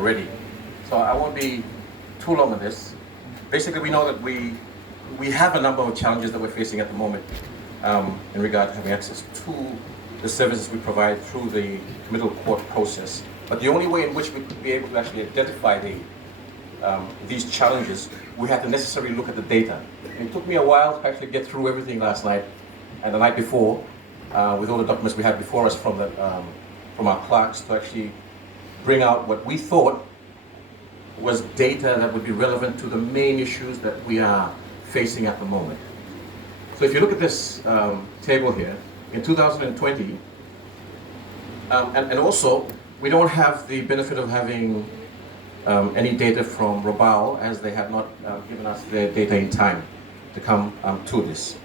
already. So I won't be too long on this. Basically, we know that we have a number of challenges that we're facing at the moment in regard to having access to the services we provide through the committal court process. But the only way in which we could be able to actually identify these challenges, we had to necessarily look at the data. And it took me a while to actually get through everything last night and the night before, with all the documents we had before us from our clerks, to actually bring out what we thought was data that would be relevant to the main issues that we are facing at the moment. So if you look at this table here, in 2020, and also we don't have the benefit of having any data from Rabaul, as they have not given us their data in time to come to this.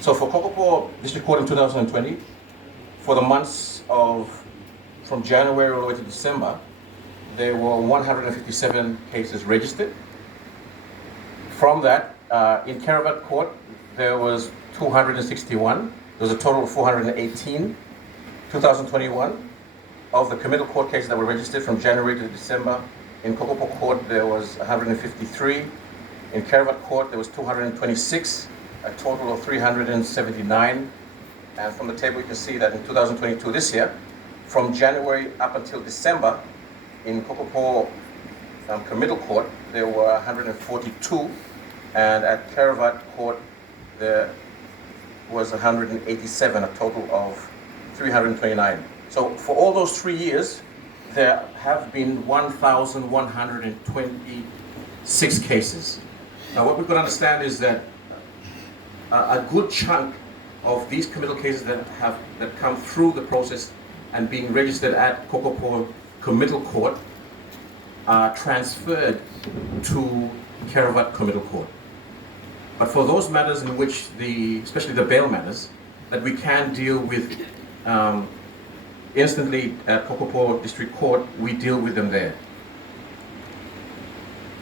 So for Kokopo District Court in 2020, for the months from January all the way to December, there were 157 cases registered. From that, in Karavat Court, there was 261. There was a total of 418. 2021, of the committal court cases that were registered from January to December, in Kokopo Court there was 153. In Karavat Court there was 226, a total of 379. And from the table you can see that in 2022, this year, from January up until December, in Kokopo committal court there were 142, and at Karavat Court there was 187, a total of 329. So for all those 3 years, there have been 1,126 cases. Now what we've got to understand is that a good chunk of these committal cases that come through the process and being registered at Kokopo Committal Court are transferred to Karavat Committal Court. But for those matters in which especially the bail matters, that we can deal with instantly at Kokopo District Court, we deal with them there.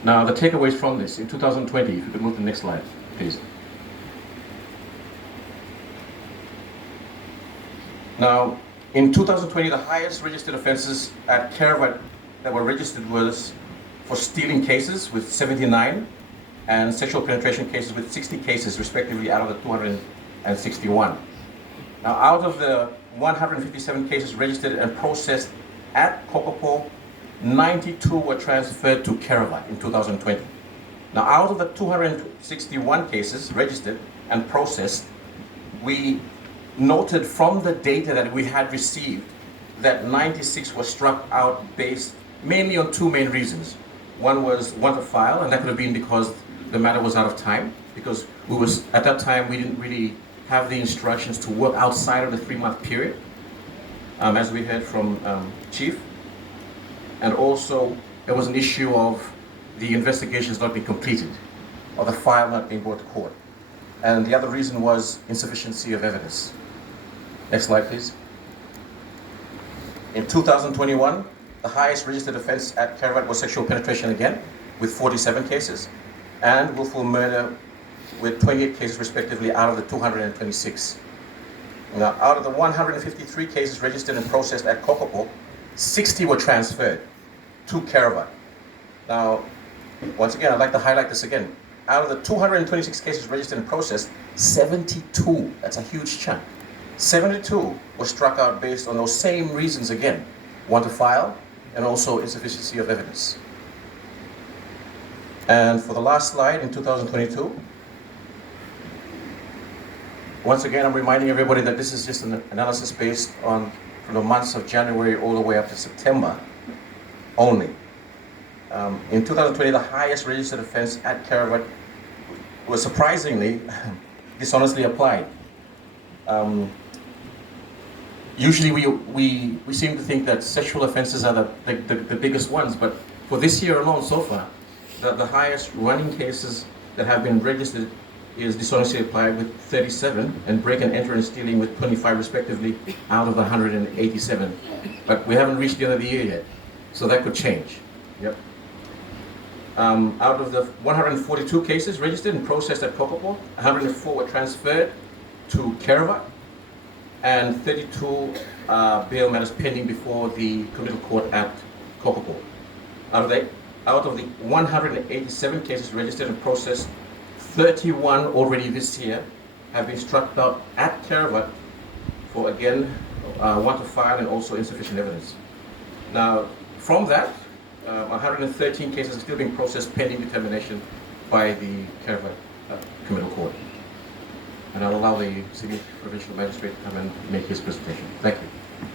Now the takeaways from this, in 2020, if you could move to the next slide, please. Now, in 2020, the highest registered offenses at Karavat that were registered was for stealing cases with 79 and sexual penetration cases with 60 cases, respectively, out of the 261. Now, out of the 157 cases registered and processed at Kokopo, 92 were transferred to Karavat in 2020. Now, out of the 261 cases registered and processed, we noted from the data that we had received that 96 were struck out based mainly on two main reasons. One was want to file, and that could have been because the matter was out of time, because at that time we didn't really have the instructions to work outside of the 3-month period, as we heard from Chief. And also there was an issue of the investigations not being completed, or the file not being brought to court. And the other reason was insufficiency of evidence. Next slide, please. In 2021, the highest registered offense at Karavat was sexual penetration again, with 47 cases, and willful murder with 28 cases respectively out of the 226. Now, out of the 153 cases registered and processed at Kokopo, 60 were transferred to Karavat. Now, once again, I'd like to highlight this again. Out of the 226 cases registered and processed, 72, that's a huge chunk, 72 were struck out based on those same reasons again, want to file, and also insufficiency of evidence. And for the last slide, in 2022, once again, I'm reminding everybody that this is just an analysis based on from the months of January all the way up to September only. In 2020, the highest registered offense at Karavat was surprisingly dishonestly applied. Usually we seem to think that sexual offenses are the biggest ones, but for this year alone so far, the highest running cases that have been registered is dishonestly applied with 37, and break and enter and stealing with 25 respectively out of the 187. But we haven't reached the end of the year yet, so that could change. Yep. Out of the 142 cases registered and processed at Kokopo, 104 were transferred to Karavat. and 32 bail matters pending before the committal court at Kokopo. Out of the 187 cases registered and processed, 31 already this year have been struck out at Caravat for, again, want to file and also insufficient evidence. Now, from that, 113 cases are still being processed pending determination by the Caravat committal court. And I'll allow the Sydney Provincial Magistrate to come and make his presentation. Thank you.